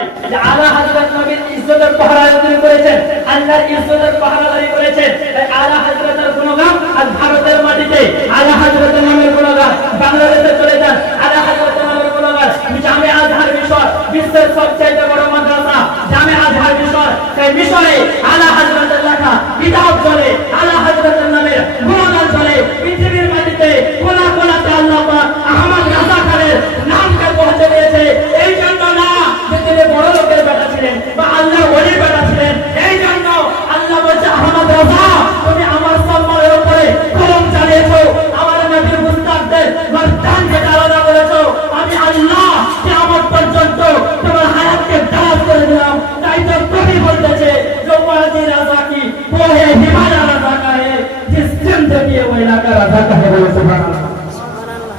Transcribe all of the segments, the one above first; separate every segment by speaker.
Speaker 1: আলা হযরত নবীর ইজ্জতের পাহারাদারি করেছেন, আল্লাহর ইজ্জতের পাহারাদারি করেছেন। তাই আলা হযরতের গুণগান আর ভারতের মাটিতে আলা হযরতের নামের গুণগান বাংলাদেশে চলে যান। আলা হযরতের নামের গুণগান জামে আজহার মিশর, বিশ্বের সবচেয়ে বড় মাদ্রাসা, জামে আজহার মিশর। সেই মিশরে আলা হযরতের লেখা কিতাব চলে আলা তারা জান্নাতে বলে সুবহানাল্লাহ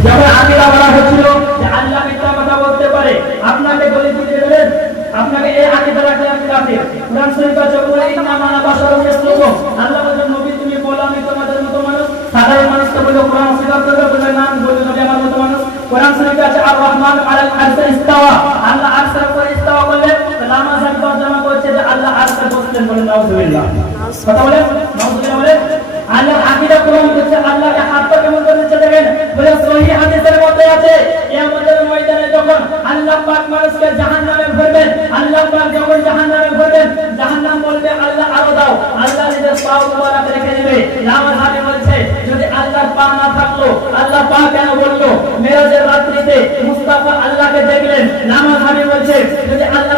Speaker 1: যখন আকিদা বলা হচ্ছিল যে আল্লাহ মিথ্যা কথা বলতে পারে আপনাকে বলে দিতে দেবেন আপনাকে এই আকিদা রাখলে আপনি কাফির কুরআন শরীফে যখন ইন্না মানা বাশারুম মিসলুকুম আল্লাহ বলেন নবী তুমি বলো আমি তোমাদের মতো মানুষ সাধারণ মানুষকে বলে কুরআন স্বীকার করবে বলে না আমি বলি নবী আমার মতো মানুষ কুরআন শরীফে আছে আর রহমান আলাল আরশ ইস্তাওয়া আল্লাহ নাউজুবিল্লাহ। কথা বলে নাউজুবিল্লাহ বলে আল্লাহ আকীদা কোরআন বলছে, আল্লাহকে হাতটা কেমন করে দিচ্ছে দেখেন বলে আল্লাহ আল্লাহ আল্লাহ আল্লাহ হাতে আল্লাহ কেন বলল? মেরাজের রাত্রিতে মুস্তাফা আল্লাহকে দেখলেন। নামাজ হাতে বলছে, যদি আল্লাহর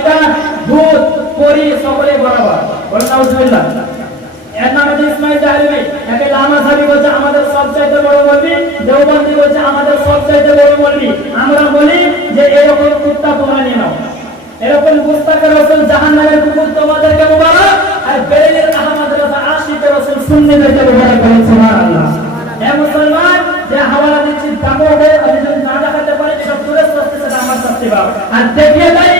Speaker 1: শয়তান ভূত পরি সকলে বরাবর। বলেন নাউজুবিল্লাহ। মুসলমান আর দেখিয়ে দেয়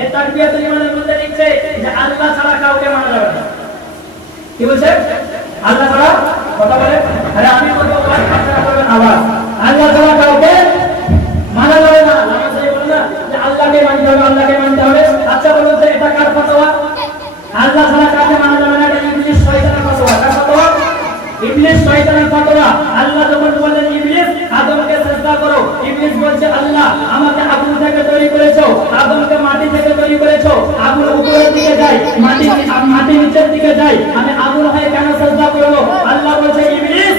Speaker 1: এই তাকবিয়াতুল ইমানের মধ্যে লিখছে যে আল্লাহ ছাড়া কাউকে মানা যাবে না। কি বলছে? আল্লাহ ছাড়া কথা বলে? আরে আমি বলব আওয়াজ আল্লাহ ছাড়া কাউকে মানা যাবে মাটি মাটি নিচের দিকে যায় আমি আগুন হয়ে কেন সেজদা করব? আল্লাহ বলছে, ইবলিস,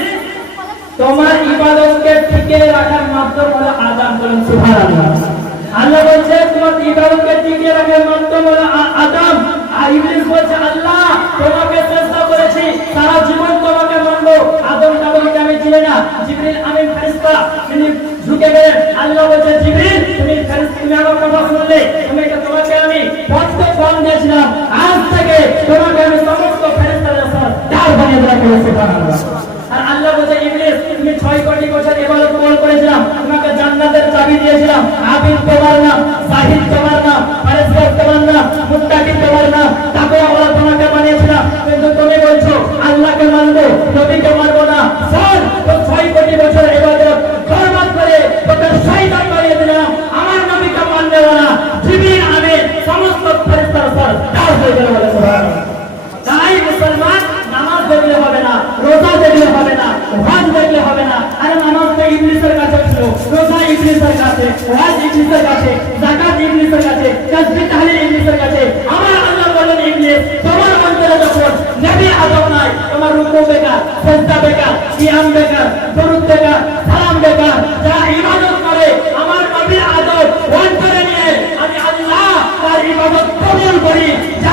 Speaker 1: তোমার ইবাদতকে টিকে রাখার মাধ্যম হলো আদান বলেন, সুবহানাল্লাহ। আল্লাহ বলছে, তোমার ইবাদতকে টিকে রাখার মাধ্যম হলো আ- আদম আর ইবলিস বলছে, আল্লাহ, তোমাকে করেছি, সারা জীবন তোমাকে আদম আমি চিনি না। জিবরিল, আমি ফেরেশতা তিনি ঝুঁকে গেলেন। আল্লাহ বলছে, জিবরিল, তুমি ফেরেশতা কথা শুনলে, তুমি তোমাকে আমি কষ্ট ফল দিয়েছিলাম। আজ থেকে তোমাকে আমি সমস্ত ফেরেশতাদের সাথে ডাল বানিয়ে দেওয়া করে আর আল্লাহ বলছে ইংলিশ তুমি ছয় কোটি বছর এবার করেছিলাম। তোমাকে জান্নাতের চাবি দিয়েছিলাম। আবিদ তোমার নাম সাহিদ তোমার না আরে নামাজটা ইংলিশের কাছে ছিল। রোজা ইংলিশের কাছে, ওয়াজ ইংলিশের কাছে জাকাত ইংলিশের কাছে, তাসবিহ, তাহলিল ইংলিশের কাছে। আমার আল্লাহ বলেন, ইংলিশ তোমার অন্তরে যখন নবী আদম নাই, তোমার রুকু বেকার সেজদা বেকার কিয়াম বেকার, দরুদ বেকার, সালাম বেকার, যা ইবাদত করে, আমার নবী আদম অন্তরে নিয়ে, আমি আল্লাহ তার ইবাদত কবুল করি। যা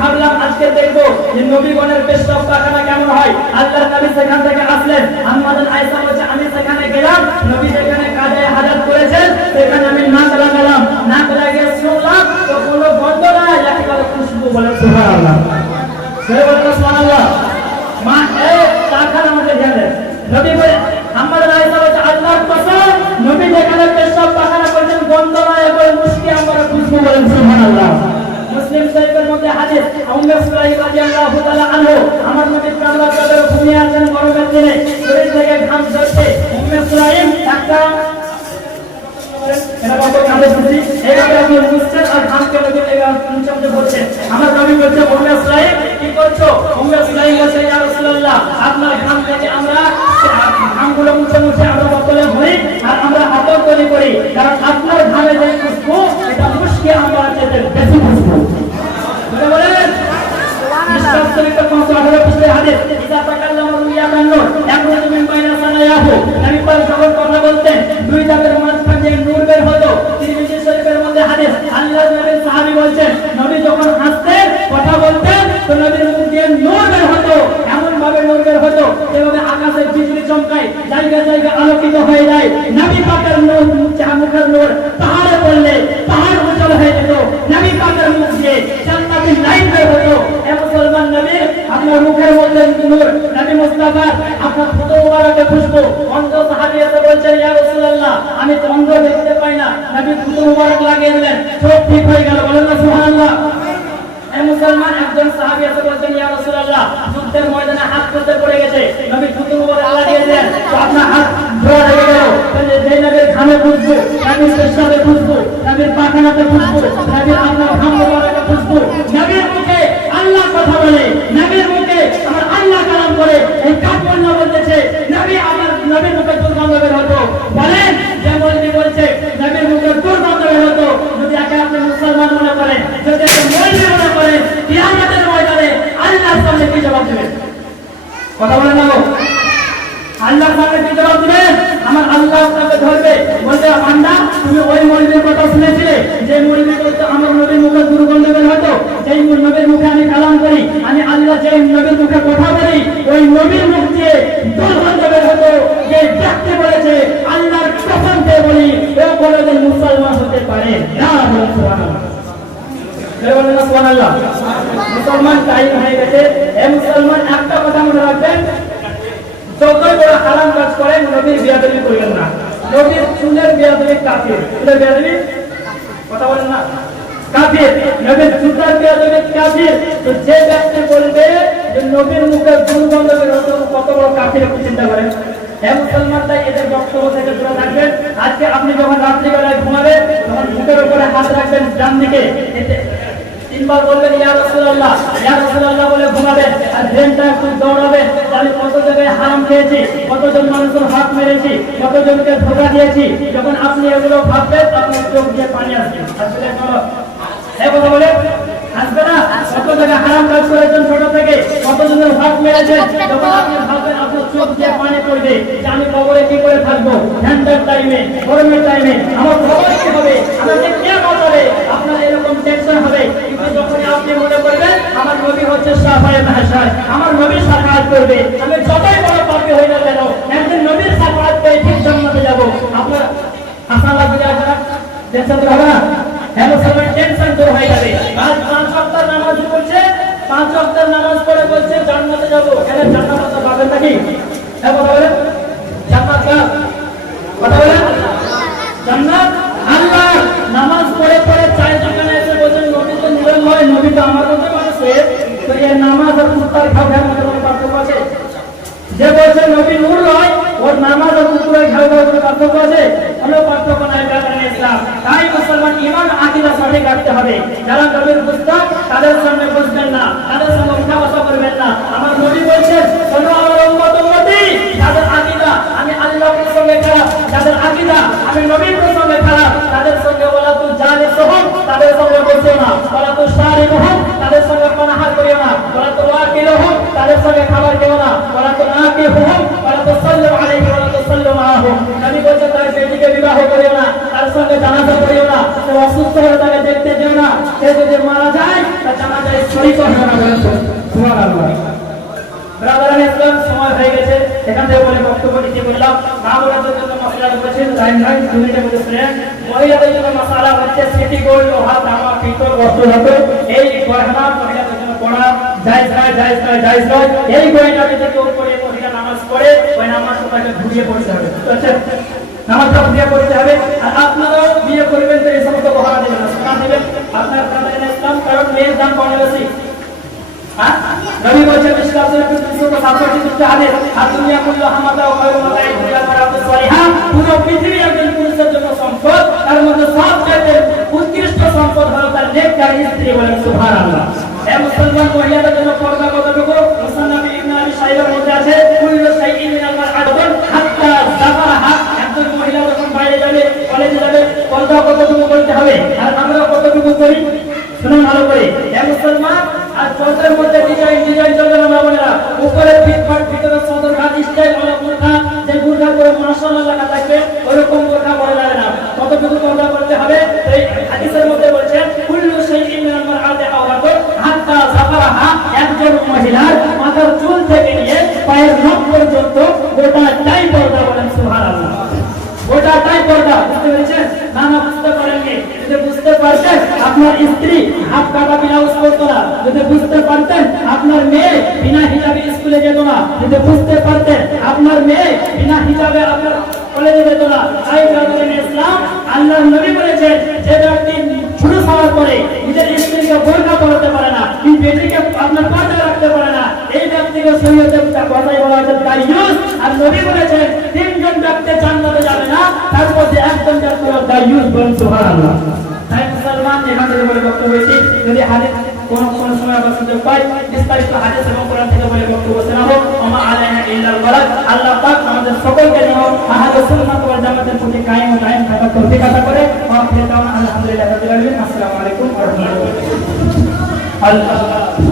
Speaker 1: ভাবলাম আজকে দেখব যে নবীগণের পেশাব পায়খানা কেমন হয়। আল্লাহর নবী সেখান থেকে আসলেন। আম্মাজান আয়েশা বলছে, আমি সেখানে গেলাম। নবী যেখানে কাজায়ে হাজাত করেছেন, সেখানে আমি নাক লাগালাম নাক লাগিয়ে শুনলাম তো কোনো গন্ধ নাই। একেবারে বলে, সুবহানাল্লাহ। সে বলে সুবহানাল্লাহ। মা, এ তাকার আমাদের জানে নবী বলে আমাদের আয়েশা বলছে, আল্লাহর কসম, নবী যেখানে পেশাব পায়খানা করেছেন, গন্ধ নাই এবং মুশকি আমরা খুশবু বলেন, সুবহানাল্লাহ। মুসলিম শরীফের মধ্যে হাদিস উম্মে সুলাইম আমার কামলা কাদের ঘুমিয়ে আছেন গরমের থেকে ঘাম ঝরছে। উম্মে সুলাইম একটা আপনি বুঝছেন? আপনার যুদ্ধের ময়দানে হাত করতে পড়ে গেছে। নবী ফুটো মুবারক আপনার আপনার খুশবু নবীর মুখে আল্লাহ কথা বলে নবীর মুখে আমার আল্লাহ কালাম করে এই কাপড় বলতেছে নবী আমার নবীর মুখে দুর্গন্ধ বের হতো বলেন যে মৌলবী বলছে নবীর মুখে দুর্গন্ধ বের হতো যদি একে আপনি মুসলমান মনে করেন যদি একে মৌলবী মনে করেন কিয়ামতের ময়দানে আল্লাহর সামনে কি জবাব দেবেন কথা বলেন না গো? আল্লাহর সামনে কি জবাব দিবেন আমার আল্লাহ আপনাকে ধরবে বলবে বান্দা তুমি ওই মৌলবীর কথা শুনেছিলে যে মৌলবী বলতো আমার নবীর মুখে দুর্গন্ধ বের হতো যেই নবীর মুখে আমি কালাম করি আমি আল্লাহ যেই নবীর মুখে কথা বলি ওই নবীর মুখ দিয়ে দুর্গন্ধ বের হতো যে দেখতে বলেছে আল্লাহর কসম দিয়ে বলি ও কোনোদিন মুসলমান হতে পারে না বলে সুবহানাল্লাহ এবার বলেন না সুবহানাল্লাহ মুসলমান টাইম হয়ে গেছে এ মুসলমান একটা কথা মনে রাখবেন যতই বড় হারাম কাজ করেন নবীর বিয়াদবি করবেন না নবীর চুলের বিয়াদবি কাফির। চুলের বিয়াদবি? কথা বলেন না। যে বলবে যে মুখে দুর্গন্ধ কত বড় কাফির একটু চিন্তা করেন? হ্যাঁ এদের আজকে আপনি যখন রাত্রিবেলায় ঘুমাবেন, তখন বুকের উপরে হাত রাখবেন ডান দিকে। তিনবার বলবেন, ইয়া রাসূলুল্লাহ ইয়া রাসূলুল্লাহ বলে ঘুমাবেন আর ব্রেনটা একটু দৌড়াবেন। যে আমি কত জায়গায় হারাম খেয়েছি, কতজন মানুষের হাত মেরেছি, কতজনকে ধোকা দিয়েছি, যখন আপনি এগুলো ভাববেন, আপনার চোখ দিয়ে পানি আসবে। আসলে চলো এই কথা বলে আসবে না? কত জায়গায় হারাম কাজ করেছেন ছোট থেকে, কতজনের হাত মেরেছেন, যখন আপনি ভাববেন আপনার চোখ দিয়ে পানি পড়বে, যে আমি কবরে কি করে থাকব? ঠান্ডার টাইমে গরমের টাইমে আমার খবর কি হবে? আমাকে কে বাঁচাবে আমার নবী সাফাত করবে, আমি যতই বড় পাপি হই না কেন, একদিন নবীর সাফাত পেয়ে ঠিক জান্নাতে যাব। আপনার আশা টেনশন হবে না। হ্যাঁ, সবাই টেনশন হয়ে যাবে। পাঁচ সপ্তাহ নামাজ পড়ছে, পাঁচ সপ্তাহ নামাজ পড়ে বলছে, জান্নাতে যাব। কেন জান্নাত পাবেন নাকি? হ্যাঁ, যে বলছে নবী নূর নয়, ওর নামাজ আর কুকুরের পার্থক্য আছে? কোনো পার্থক্য নাই তাই মুসলমান ইমান আকিদা হবে। যারা নবীর তাদের সামনে না। তাদের সঙ্গে উঠা বসা করবেন না। আমার নবী বলছেন, শোনো আমার উম্মত উম্মতি, যাদের আকিদা, আমি আল্লাহর সঙ্গে খারাপ, যাদের আকিদা, আমি নবীর সঙ্গে খারাপ, তাদের সঙ্গে বলা সঙ্গে খাবার খেও না তো নাকি হম বলা তো সাল্লাম আলাইহি বলা তো সাল্লাম আলাইহি নবী বলছে, তার বেটিকে বিবাহ মশলা হচ্ছে সিটি গোল্ড, লোহা, তামা, পিতল, বস্ত্র এই গহনা মহিলাদের জন্য পড়া। হ্যাঁ? আর দুনিয়া পুরুষের জন্য সম্পদ। তার মধ্যে সবচেয়ে উৎকৃষ্ট সম্পদ হলো তার নেককার স্ত্রী বলেন, সুবহানাল্লাহ। মুসলমান মহিলাদের জন্য পর্দা কতটুকু? মুসান্নাফি ইবনে আবি শাইবার মধ্যে আছে, কুল্লু শাইইন মিনাল মারআতুন হাত্তা যাবারাহা একজন মহিলা যখন বাইরে যাবে কলেজে যাবে, পর্দা কতটুকু করতে হবে? আর আমরা কতটুকু করি? শুনুন ভালো করে। হে মুসলমান, আর চোখের মধ্যে ডিজাইন ডিজাইন চলবে না বোনেরা। উপরে ফিটফাট, ভিতরে সদর ঘাট স্টাইল ওলা বুর্খা। যে বুর্খা করে মাশাআল্লাহ আপনার স্ত্রী কাটা ব্লাউজ পরতো না। যদি বুঝতে পারতেন, আপনার মেয়ে বিনা হিজাবে স্কুলে যেত না। যদি বুঝতে পারতেন, আপনার মেয়ে বিনা হিজাবে আপনার কলেজে যেত না। তাই ইসলাম আল্লাহর নবী বলেছেন, যে ব্যক্তি ছোট সাওয়ার করে নিজের স্ত্রীকে বোরকা পরাতে পারে না এই বেটিকে আপনার পাশে রাখতে পারে না, এই ব্যক্তিকে শরীয়তে কথাই বলা হয়েছে দায়ুস আর নবী বলেছেন, তিনজন ব্যক্তি জান্নাতে যাবে না, তার মধ্যে একজন ব্যক্তি দায়ুস বলেন সুবহানাল্লাহ। মুসলমান এখান থেকে বলে বক্তব্য হয়েছে যদি হাদিস কোন কোন সময় আবার সুযোগ পাই বিস্তারিত হাদিস এবং কোরআন থেকে বলে বক্তব্য শোনাবো আমা আলাইনা ইল্লাল বালাগ, আল্লাহ পাক আমাদের সকলকে যেন আহলে সুন্নাত ওয়াল জামাতের প্রতি কায়েম ও দায়েম থাকার তৌফিক আতা করে, ওয়া আখিরু দাওয়ানা আলহামদুলিল্লাহি রাব্বিল আলামিন, আসসালামু আলাইকুম ওয়া রাহমাতুল্লাহ আল্লাহ।